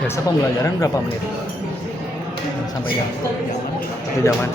Biasa pembelajaran berapa menit? Sampai jam? 1 jaman.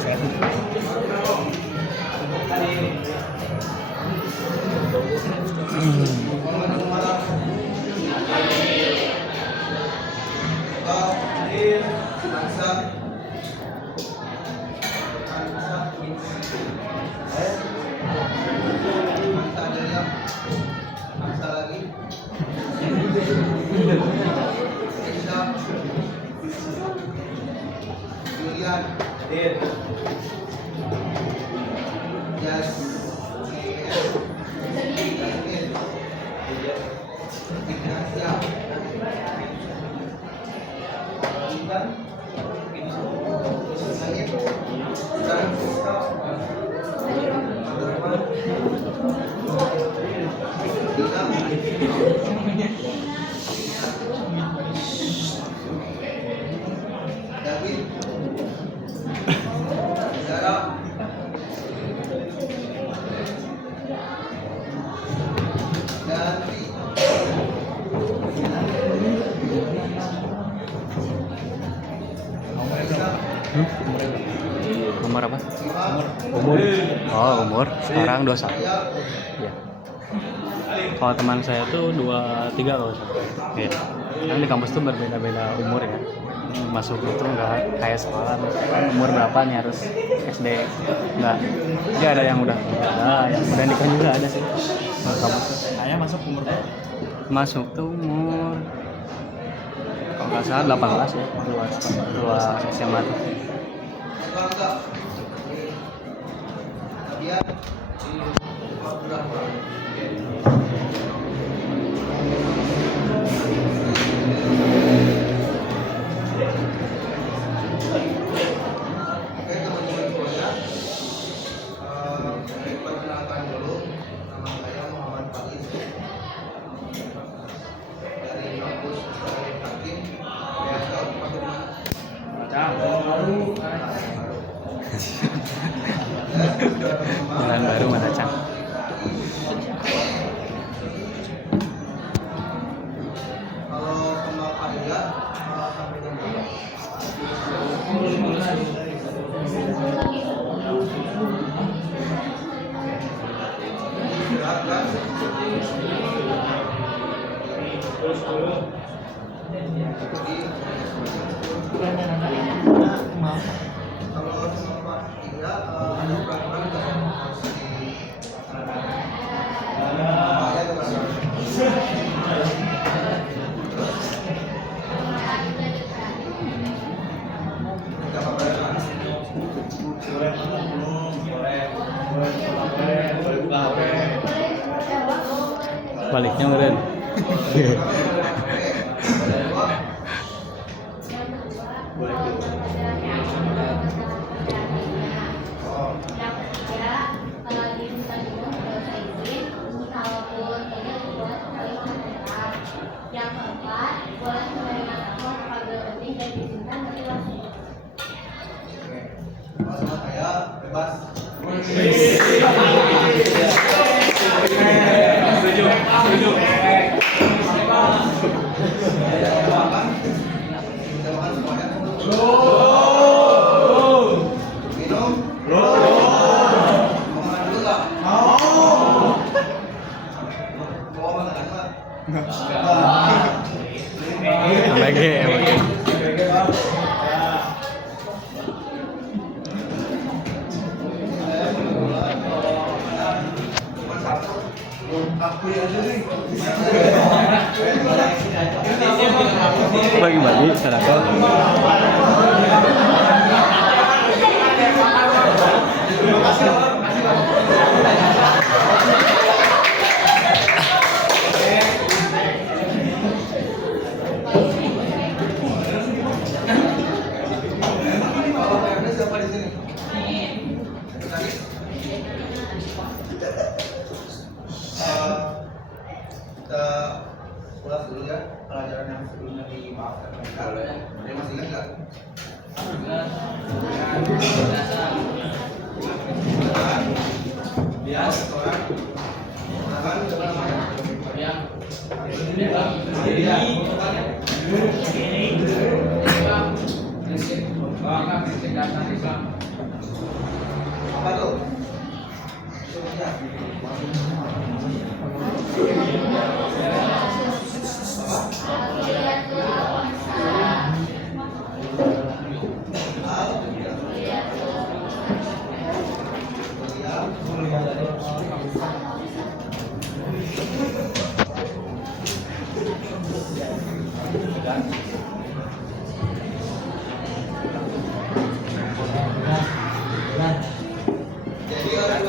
Umur apa? Umur. Oh, umur. Sekarang 21. Iya. Kalau teman saya tuh 23 kalau salah. Iya. Kan di kampus tuh berbeda-beda umur ya. Masuk itu nggak kayak sekolah. Umur berapa nih harus SD? Nggak. Jadi ada yang udah nikah juga ada sih. Kalau kampus tuh. Saya masuk umur berapa? Masuk tuh umur kalau nggak salah 18 ya. Keluar SMA tuh. Jalan baru mana Cang? Baliknya meren. Yang keempat, boleh menerima telepon apabila penting dan diizinkan dari wasit. Sama saya bebas. Setuju. Sampai G, oke. Bagi-bagi sadaqah. Kita ulas dulu ya pelajaran yang sebelumnya dimaafkan mereka. Ada yang masih ingat nggak? Ya, orang. Silakan, coba namanya. Apa tuh? Jadi orang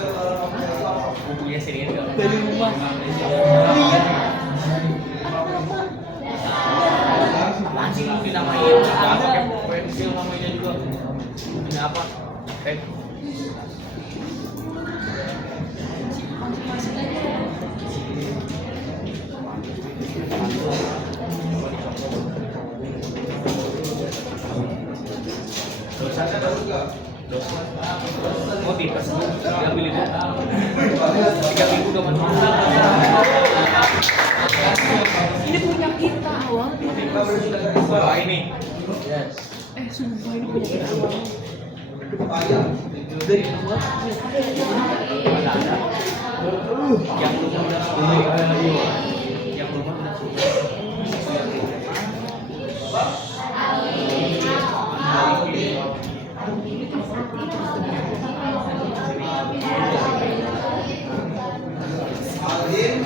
bukunya sini dari rumah. Anjing lu dinamain ada pensil namanya juga. Ini apa? Dosanya bagus nggak? Oh tidak, dia pilih 3 minggu udah menang. Ini punya kita awal. Wah ini. Sumpah ini punya kita awal. Dari Yang belum udah yang belum udah Alin.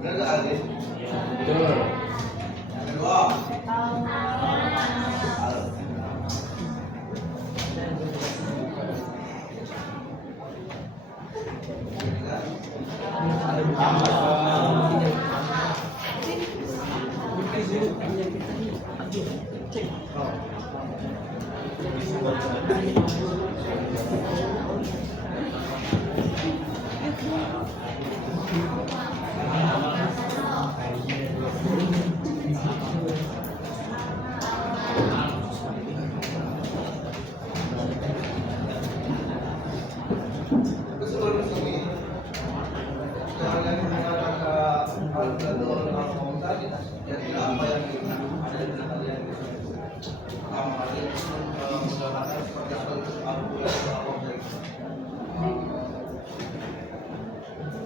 Benar nggak Alin? betul. Yang kedua.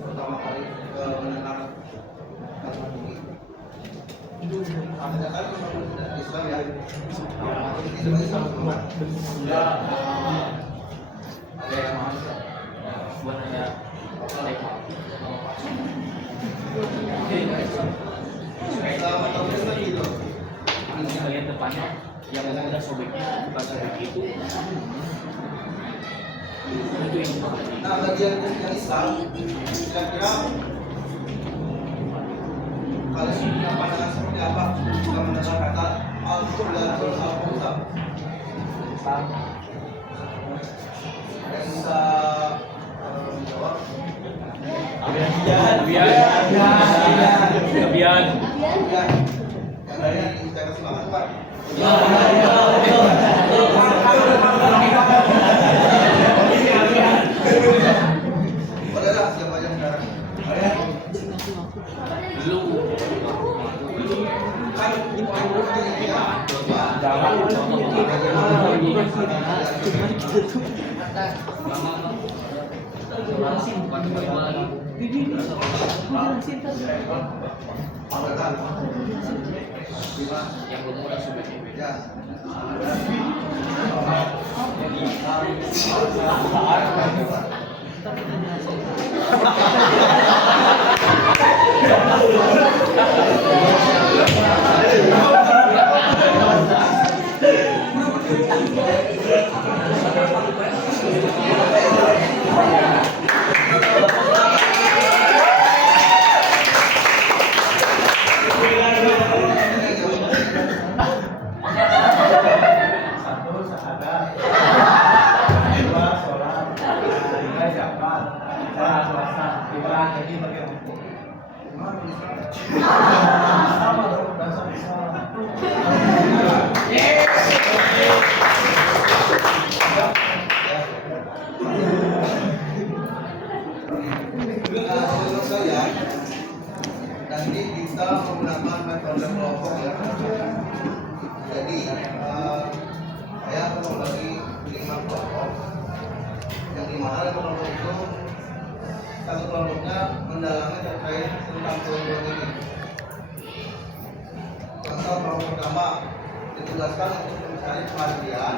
Pertama kali mendengar ada kan Islam ya. Ini Islam semua. Ada yang mau buat nanya Selamat tahun baru gitu. Ini bagian depannya yang udah sobeknya bukan sobek itu yang Nah, bagian yang Islam kira-kira kalian punya pandangan seperti apa jika mendengar kata Al-Qur'anul Al-Qur'an? Yang bisa menjawab? Kebian. Ya. Yang lainnya kita kasih makan Pak. Boleh lah siapa yang sekarang? Lu Jangan. Yang belum udah sobeknya. Ya. Menurut saya, nanti kita menggunakan metode kelompok ya. Jadi saya akan membagi 5 kelompok, yang dimana kelompok itu satu kelompoknya mendalami terkait tentang poin-poin ini. Contoh kelompok pertama ditugaskan untuk mencari pengertian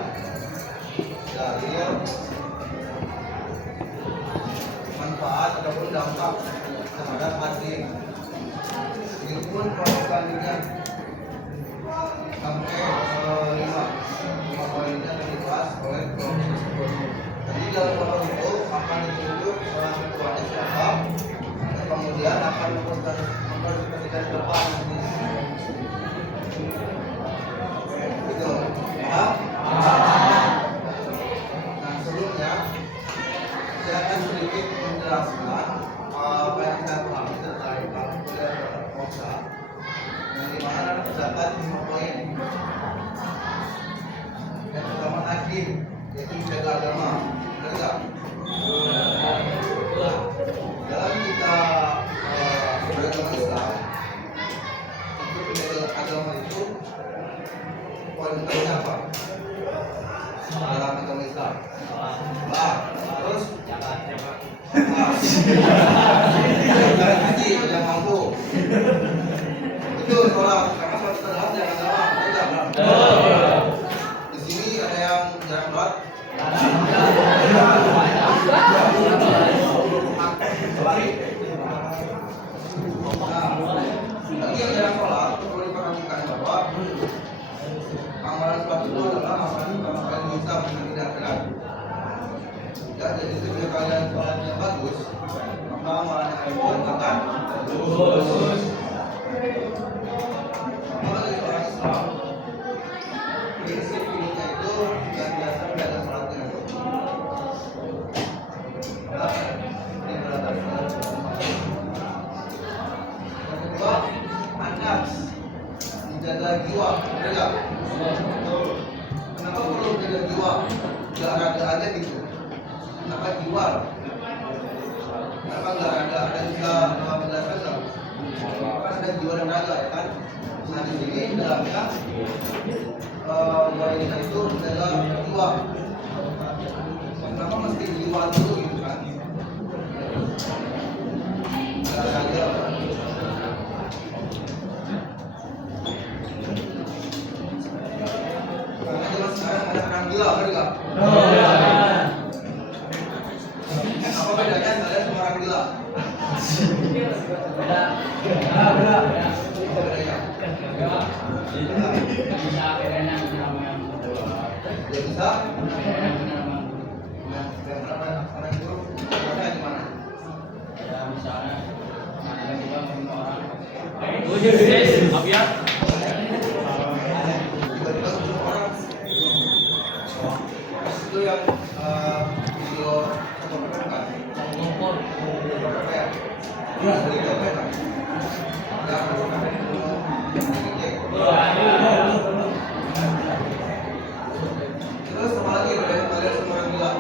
dalil, manfaat ataupun dampak terhadap hadis. Ini pun kelompok selanjutnya sampai 5 poin ini akan dibahas oleh kelompok tersebut. Jadi dalam kelompok itu akan ditunjuk orang ketuanya siapa, dan kemudian akan mempresentasikan ke depan. Gitu. Paham? Nah, sebelumnya saya akan sedikit menjelaskan apa yang saya pahami terkait kuliah Prosa, yang dimana terdapat 5 poin. Yang pertama hakim, yaitu menjaga agama. Benar nggak? Dalam kita beragama Islam, untuk menjaga agama itu poin utamanya apa? Dalam agama Islam. Terus jangan haji yang mampu. Itu sholat, karena sholat terhadap yang agama. Di sini ada yang jarang sholat. Bagi yang jarang sholat, perlu diperhatikan bahwa amalan sholat itu adalah amalan pertama kali bisa tidak berat. Ya, jadi jika kalian sholatnya bagus, maka amalan yang kalian akan bagus. Maka dari orang Islam, prinsip hidupnya itu yang biasa menjaga sholatnya. Ini berada di dalam yang kedua, an-nafs, menjaga jiwa. Benar nggak? Kenapa perlu menjaga jiwa? Nggak raga aja gitu. Kenapa jiwa? Kenapa nggak raga? Ada bisa menjelaskan nggak? Kan ada jiwa dan raga ya kan? Nah di sini dalamnya bahwa kita itu menjaga jiwa. Kenapa mesti jiwa dulu gitu kan? Nggak raga. Karena zaman sekarang ada orang gila, benar nggak? Apa bedanya kalian sama orang gila? Beda. Apa bedanya? Dia bisa. Yang berapa orang itu? Berapa di mana? Misalnya, ada juga orang. Tiba-tiba 10 orang. Itu yang video fotografer kan? Fotografer ya? Fotografer kan? Yang fotografer itu terus apa lagi bedanya kalian sama orang gila?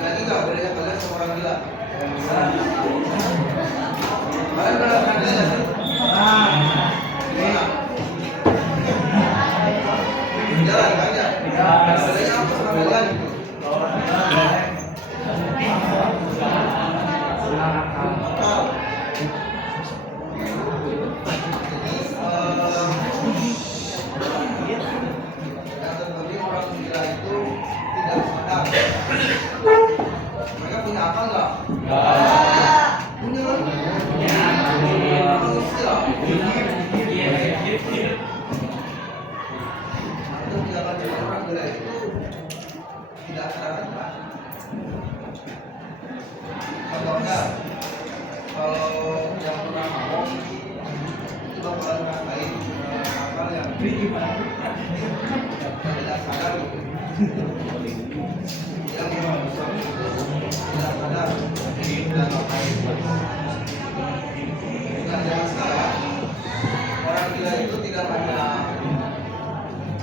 Lagi nggak bedanya kalian sama orang gila? Kalian pernah tanya sih? Jalan banyak. Adanya apa sama jalan itu? Yang terpenting orang gila itu tidak sadar. Mereka punya akal nggak? Punya kan? Manusia. Itu tindakan orang gila itu tidak sadar. Contohnya, kalau yang pernah ngomong itu bakalan ngerasain akal yang tidak sadar gitu. Yang berusaha itu tidak sadar dan ngapain. Nah, zaman sekarang orang gila itu tidak hanya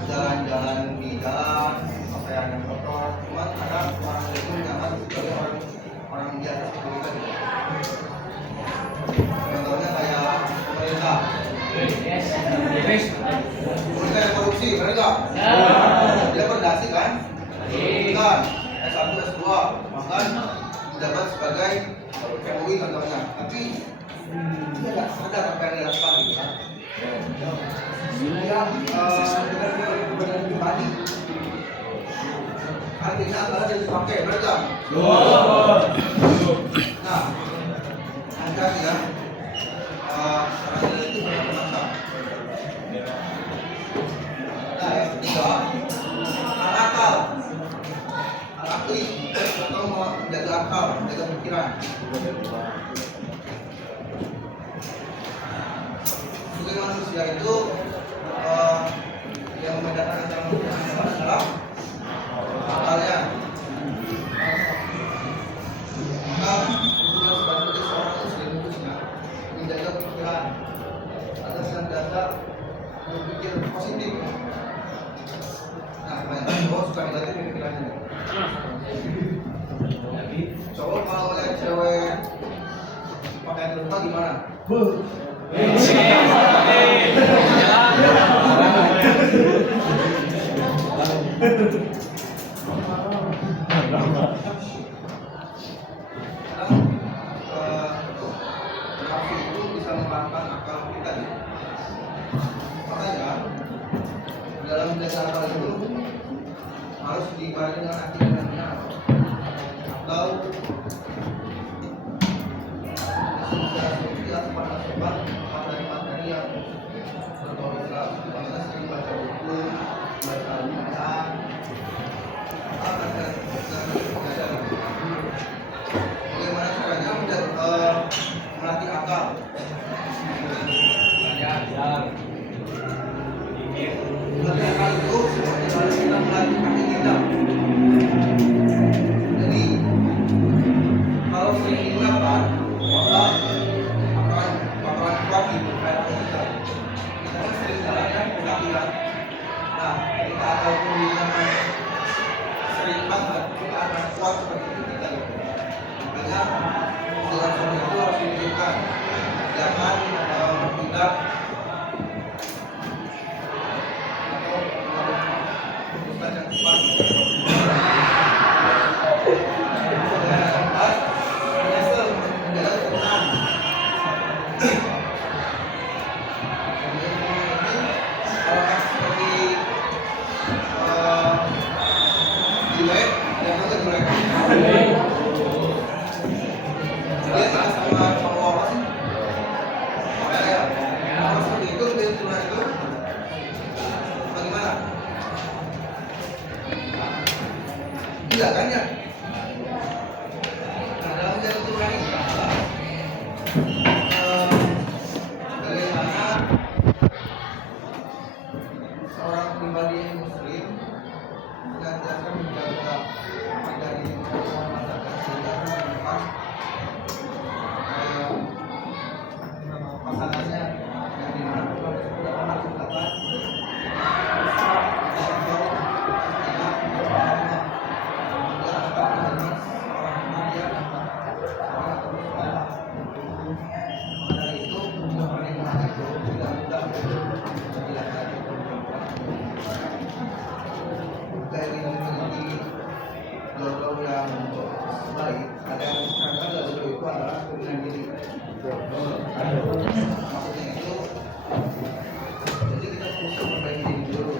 jalan-jalan di jalan pakaian yang kotor, cuma kadang orang itu nyaman sebagai orang biasa seperti kita gitu. Contohnya kayak pemerintah. Pemerintah yang korupsi, benar nggak? Dia berdasi kan? Kan? S1, S2, bahkan menjabat sebagai MUI contohnya. Tapi dia nggak sadar apa yang dia lakukan gitu kan? Dia benar-benar pribadi. Artinya adalah dia dipakai, benar nggak? Nah, ada ya. Orang gila itu bermacam-macam. Nah, yang ketiga, akal. Akli atau menjaga akal, menjaga pikiran. Sebagai manusia itu yang membedakan antara manusia dan hewan adalah akalnya. Akal itu sebagai seorang muslim khususnya menjaga pikiran agar senantiasa berpikir positif. Nah, kebanyakan cowok suka negatif pikirannya. Cowok kalau lihat cewek pakai lupa gimana? Nafsu itu bisa memanfaatkan akal kita. Makanya dalam menjaga akal itu harus dibarengi dengan aktivitasnya atau sobat materi-materi yang berkualitas. Kita sering baca buku, baca al-Quran, bagaimana caranya melatih akal. Melatih akal itu seperti halnya kita melatih kaki kita. Jadi kalau sering digunakan, maka bakalan kuat gitu kayak kaki kita. Kita kan sering jalan kan ke kaki kan. Nah, ketika akal itu digunakan sering banget, kita akan kuat seperti itu kita gitu. Makanya dengan seperti itu harus dipikirkan. Jangan bertindak atau keputusan yang cepat. Yang keempat, menyesal menjaga ketenangan. Kalau seperti jelek, yang mana jelek? Dia sama apa sih? Kalau seperti itu, kebetulan itu bagaimana? Tidak kan ya? Nah, dalam menjaga keturunan ini bagaimana seorang pribadi muslim senantiasa menjaga dari masyarakat sehingga menemukan pasangannya yang dimana sudah pernah menciptakan gini. Maksudnya itu, jadi kita harus memperbaiki diri dulu.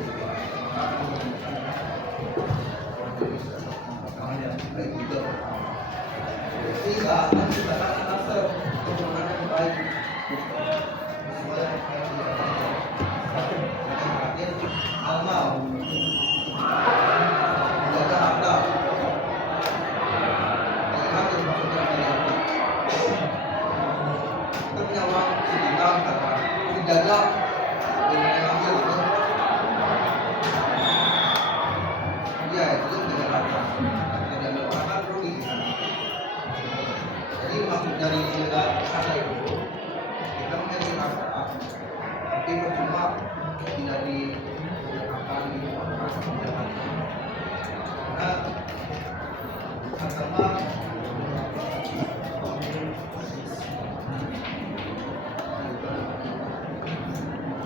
Baik gitu. Sehingga nanti kita akan rasa kebenaran yang baik. Amal, menjaga akhlak. Bagaimana itu maksudnya menjaga akhlak? Kita punya uang sejuta, dijaga dengan yang ambil itu. Ya itu menjaga akhlak. Menjaga akhlak rugi di sana. Jadi maksud dari menjaga akhlak itu kita menjadi akhlak, tapi percuma tidak dilakukan di karena agama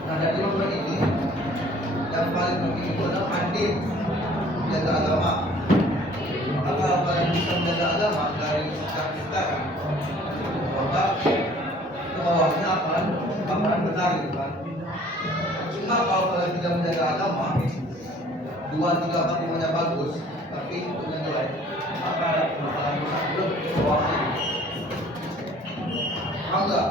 nah dari lomba ini yang paling penting itu adalah andil menjaga agama. Maka kalau kalian bisa menjaga agama dari sejak kita kan, maka ke bawahnya akan benar gitu kan. Cuma kalau kalian tidak menjaga agama, 2, 3, 4 ilmunya bagus, tapi ilmunya jelek, maka kalian bisa belum ke bawah ini. Paham nggak?